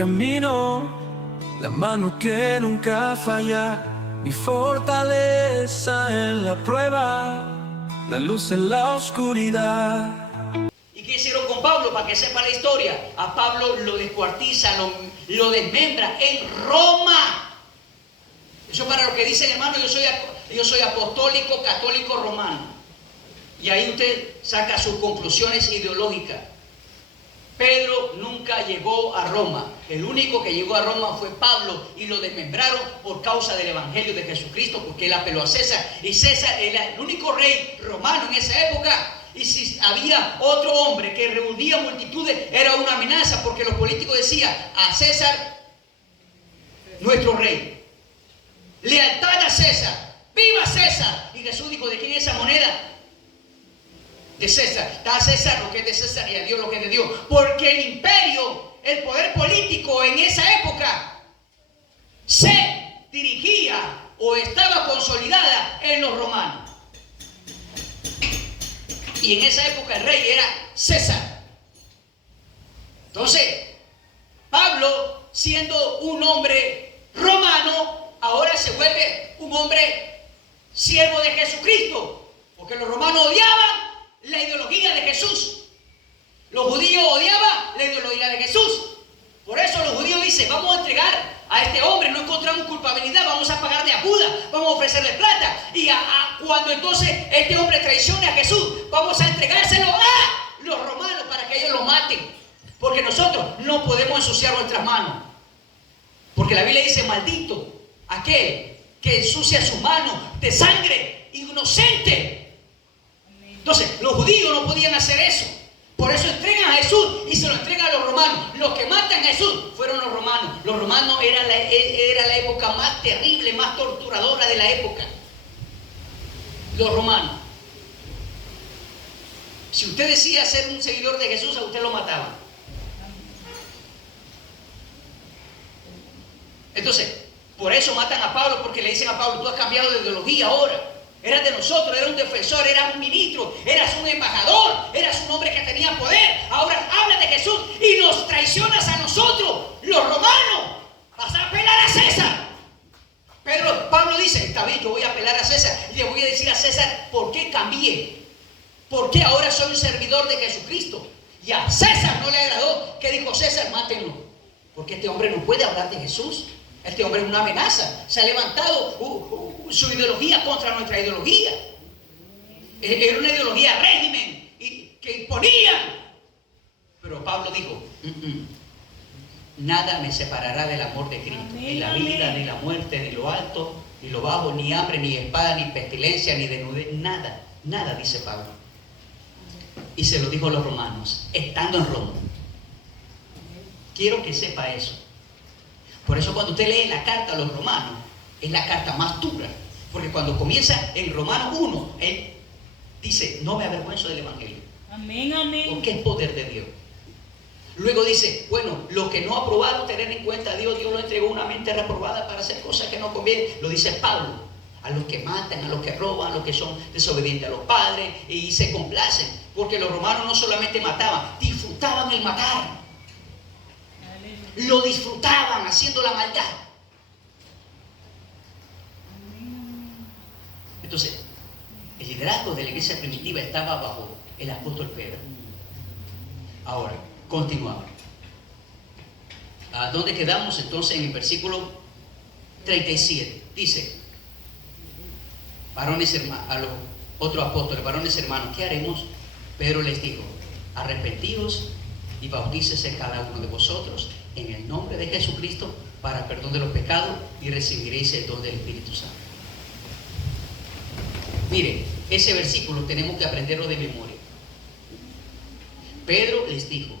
camino, la mano que nunca falla, mi fortaleza en la prueba, la luz en la oscuridad. ¿Y qué hicieron con Pablo? Para que sepa la historia. A Pablo lo descuartizan, lo desmembran en Roma. Eso para lo que dicen, hermano, yo soy apostólico, católico, romano. Y ahí usted saca sus conclusiones ideológicas. Pedro nunca llegó a Roma. El único que llegó a Roma fue Pablo y lo desmembraron por causa del evangelio de Jesucristo, porque él apeló a César. Y César era el único rey romano en esa época. Y si había otro hombre que reunía multitudes, era una amenaza, porque los políticos decían: a César, nuestro rey. Lealtad a César. ¡Viva César! Y Jesús dijo: ¿de quién es esa moneda? De César. Da a César lo que es de César y a Dios lo que es de Dios. Porque el imperio, el poder político en esa época se dirigía o estaba consolidada en los romanos. Y en esa época el rey era César. Entonces, Pablo, siendo un hombre romano, ahora se vuelve un hombre siervo de Jesucristo. Porque los romanos odiaban la ideología de Jesús. Los judíos odiaban la ideología de Jesús. Por eso los judíos dicen: vamos a entregar a este hombre, no encontramos culpabilidad, vamos a pagar de ajuda, vamos a ofrecerle plata. Y cuando entonces este hombre traicione a Jesús, vamos a entregárselo a los romanos para que ellos lo maten. Porque nosotros no podemos ensuciar nuestras manos. Porque la Biblia dice: maldito aquel que ensucia sus manos de sangre inocente. Entonces, los judíos no podían hacer eso. Por eso entregan a Jesús y se lo entregan a los romanos. Los que matan a Jesús fueron los romanos. Los romanos era la época más terrible, más torturadora de la época. Los romanos. Si usted decía ser un seguidor de Jesús, a usted lo mataban. Entonces, por eso matan a Pablo, porque le dicen a Pablo: tú has cambiado de ideología ahora. Eras de nosotros, eras un defensor, eras un ministro, eras un embajador, eras un hombre que tenía poder. Ahora hablas de Jesús y nos traicionas a nosotros, los romanos. Vas a apelar a César. Pablo dice: está bien, yo voy a apelar a César y le voy a decir a César por qué cambié, por qué ahora soy un servidor de Jesucristo. Y a César no le agradó. ¿Qué dijo César? Mátenlo, porque este hombre no puede hablar de Jesús. Este hombre es una amenaza. Se ha levantado su ideología contra nuestra ideología. Era una ideología régimen que imponía. Pero Pablo dijo: nada me separará del amor de Cristo. Ni la vida, ni la muerte, ni lo alto, ni lo bajo, ni hambre, ni espada, ni pestilencia, ni desnudez. Nada, nada, dice Pablo. Y se lo dijo a los romanos, estando en Roma. Quiero que sepa eso. Por eso cuando usted lee la carta a los romanos, es la carta más dura. Porque cuando comienza en Romanos 1, él dice: no me avergüenzo del evangelio. Amén, amén. Porque es poder de Dios. Luego dice: bueno, los que no aprobaron tener en cuenta a Dios, Dios lo entregó una mente reprobada para hacer cosas que no convienen. Lo dice Pablo: a los que matan, a los que roban, a los que son desobedientes a los padres y se complacen. Porque los romanos no solamente mataban, disfrutaban el matar. Lo disfrutaban haciendo la maldad. Entonces, el liderazgo de la iglesia primitiva estaba bajo el apóstol Pedro. Ahora, continuamos. ¿A dónde quedamos entonces? En el versículo 37. Dice: varones hermanos, a los otros apóstoles, varones hermanos, ¿qué haremos? Pedro les dijo: arrepentíos y bautícese cada uno de vosotros en el nombre de Jesucristo para perdón de los pecados y recibiréis el don del Espíritu Santo. Mire, ese versículo tenemos que aprenderlo de memoria. Pedro les dijo: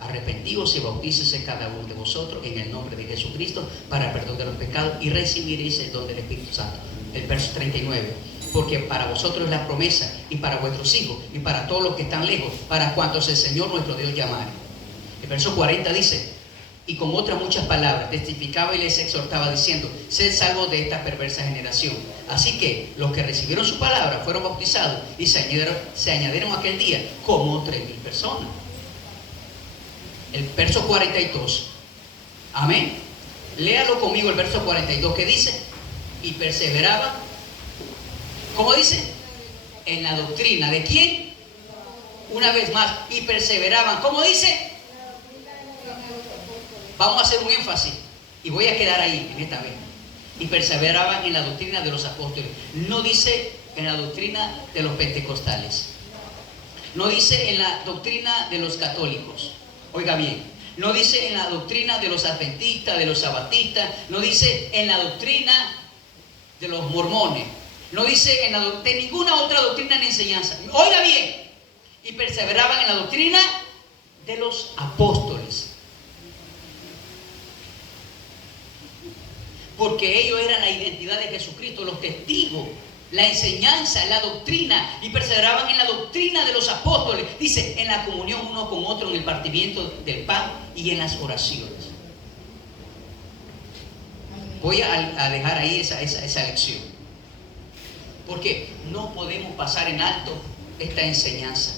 arrepentíos y bautícese cada uno de vosotros en el nombre de Jesucristo para perdón de los pecados y recibiréis el don del Espíritu Santo. El verso 39: porque para vosotros es la promesa y para vuestros hijos y para todos los que están lejos, para cuantos el Señor nuestro Dios llamare. El verso 40 dice: y con otras muchas palabras testificaba y les exhortaba diciendo: sed salvos de esta perversa generación. Así que los que recibieron su palabra fueron bautizados y se añadieron aquel día como 3,000 personas. El verso 42 Amén. Léalo conmigo el verso 42 que dice, y perseveraban, ¿cómo dice? En la doctrina. ¿De quién? Una vez más, y perseveraban, ¿cómo dice? Vamos a hacer un énfasis y voy a quedar ahí en esta vez. Y perseveraban en la doctrina de los apóstoles. No dice en la doctrina de los pentecostales. No dice en la doctrina de los católicos. Oiga bien, no dice en la doctrina de los adventistas, de los sabatistas. No dice en la doctrina de los mormones. No dice en de ninguna otra doctrina ni enseñanza. Oiga bien, y perseveraban en la doctrina de los apóstoles. Porque ellos eran la identidad de Jesucristo, los testigos, la enseñanza, la doctrina, y perseveraban en la doctrina de los apóstoles. Dice, en la comunión uno con otro, en el partimiento del pan y en las oraciones. Voy a dejar ahí esa lección. Porque no podemos pasar en alto esta enseñanza.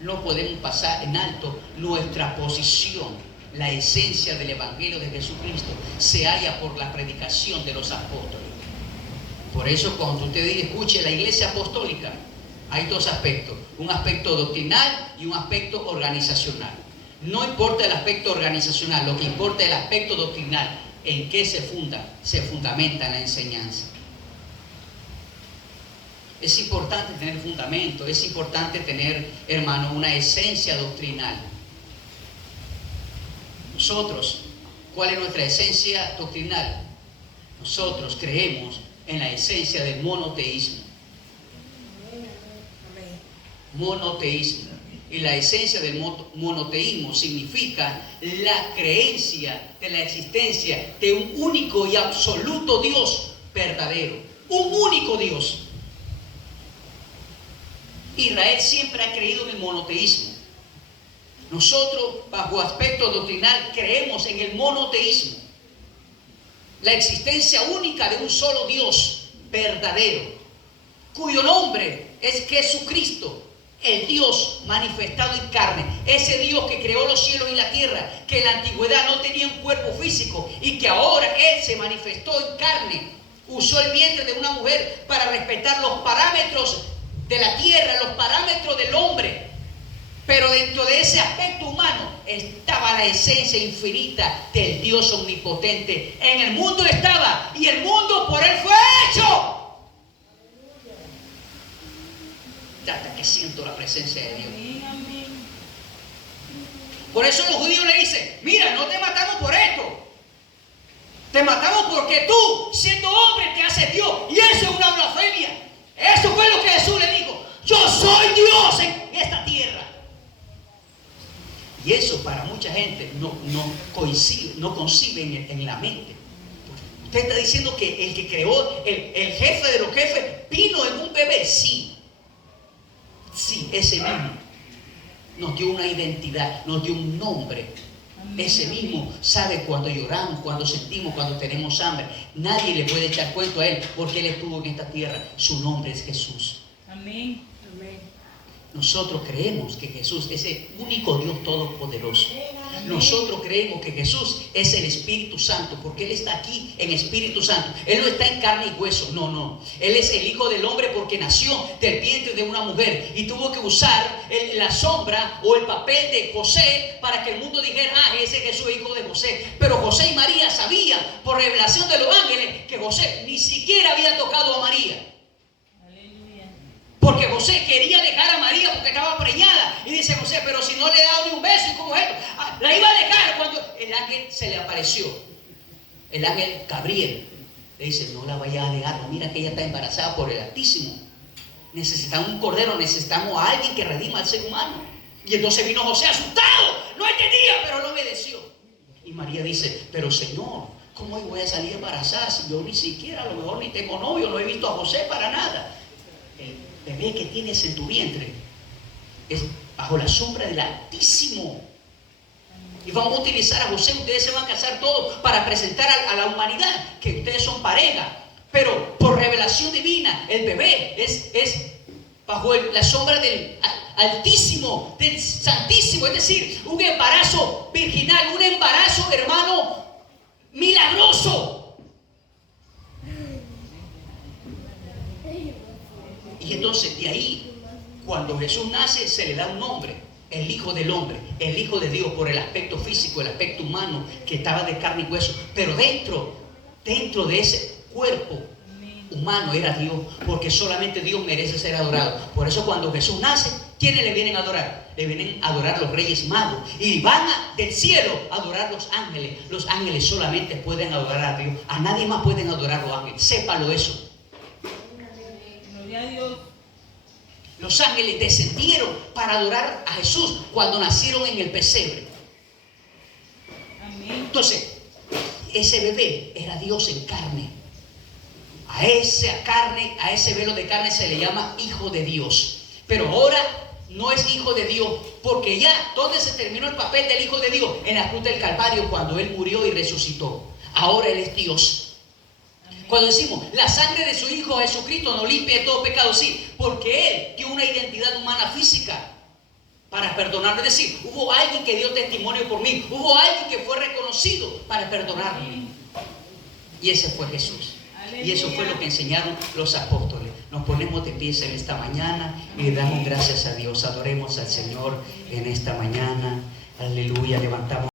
No podemos pasar en alto nuestra posición. La esencia del Evangelio de Jesucristo se halla por la predicación de los apóstoles. Por eso cuando usted escuche la iglesia apostólica, hay dos aspectos. Un aspecto doctrinal y un aspecto organizacional. No importa el aspecto organizacional, lo que importa es el aspecto doctrinal. ¿En qué se fundamenta la enseñanza? Es importante tener fundamento, es importante tener, hermano, una esencia doctrinal. Nosotros, ¿cuál es nuestra esencia doctrinal? Nosotros creemos en la esencia del monoteísmo. Monoteísmo. Y la esencia del monoteísmo significa la creencia de la existencia de un único y absoluto Dios verdadero. Un único Dios. Israel siempre ha creído en el monoteísmo. Nosotros, bajo aspecto doctrinal, creemos en el monoteísmo. La existencia única de un solo Dios verdadero, cuyo nombre es Jesucristo, el Dios manifestado en carne. Ese Dios que creó los cielos y la tierra, que en la antigüedad no tenía un cuerpo físico y que ahora Él se manifestó en carne. Usó el vientre de una mujer para respetar los parámetros de la tierra, los parámetros del hombre. Pero dentro de ese aspecto humano estaba la esencia infinita del Dios omnipotente. En el mundo estaba y el mundo por Él fue hecho. Hasta que siento la presencia de Dios. Por eso los judíos le dicen, mira, no te matamos por esto. Te matamos porque tú, siendo hombre, te haces Dios. Y eso es una blasfemia. Eso fue lo que Jesús le dijo. Yo soy Dios en esta tierra. Y eso para mucha gente no concibe en la mente. Usted está diciendo que el que creó, el jefe de los jefes, vino en un bebé. Sí, ese mismo nos dio una identidad, nos dio un nombre. Ese mismo sabe cuando lloramos, cuando sentimos, cuando tenemos hambre. Nadie le puede echar cuento a Él porque Él estuvo en esta tierra. Su nombre es Jesús. Amén. Amén. Nosotros creemos que Jesús es el único Dios todopoderoso. Nosotros creemos que Jesús es el Espíritu Santo, porque Él está aquí en Espíritu Santo. Él no está en carne y hueso, no. Él es el Hijo del Hombre porque nació del vientre de una mujer y tuvo que usar la sombra o el papel de José para que el mundo dijera, ese Jesús es hijo de José. Pero José y María sabían por revelación de los ángeles que José ni siquiera había tocado a María. Porque José quería dejar a María porque estaba preñada. Y dice José, pero si no le he dado ni un beso, ¿y cómo es esto? La iba a dejar cuando el ángel se le apareció. El ángel Gabriel le dice, no la vayas a dejar. No, mira que ella está embarazada por el Altísimo. Necesitamos un cordero, necesitamos a alguien que redima al ser humano. Y entonces vino José asustado. No entendía, pero no obedeció. Y María dice, pero Señor, ¿cómo voy a salir embarazada si yo ni siquiera, a lo mejor ni tengo novio, no he visto a José para nada? El bebé que tienes en tu vientre es bajo la sombra del Altísimo. Y vamos a utilizar a José. Ustedes se van a casar todos para presentar a la humanidad que ustedes son pareja. Pero por revelación divina, el bebé es bajo la sombra del Altísimo, del Santísimo. Es decir, un embarazo virginal, un embarazo, hermano, milagroso. Y entonces de ahí, cuando Jesús nace, se le da un nombre: el Hijo del Hombre, el Hijo de Dios, por el aspecto físico, el aspecto humano, que estaba de carne y hueso. Pero dentro de ese cuerpo humano era Dios, porque solamente Dios merece ser adorado. Por eso cuando Jesús nace, ¿quiénes le vienen a adorar? Le vienen a adorar los Reyes Magos, y van del cielo a adorar los ángeles. Los ángeles solamente pueden adorar a Dios, a nadie más pueden adorar los ángeles. Sépalo eso. Gloria a Dios. Los ángeles descendieron para adorar a Jesús cuando nacieron en el pesebre. Amén. Entonces, ese bebé era Dios en carne. A ese velo de carne se le llama Hijo de Dios. Pero ahora no es Hijo de Dios, porque ya, ¿dónde se terminó el papel del Hijo de Dios? En la cruz del Calvario, cuando Él murió y resucitó. Ahora Él es Dios. Cuando decimos, la sangre de su Hijo Jesucristo nos limpia de todo pecado, sí, porque Él dio una identidad humana física para perdonarnos. Es decir, hubo alguien que dio testimonio por mí, hubo alguien que fue reconocido para perdonarme. Y ese fue Jesús. Y eso fue lo que enseñaron los apóstoles. Nos ponemos de pie en esta mañana y le damos gracias a Dios. Adoremos al Señor en esta mañana. Aleluya, levantamos.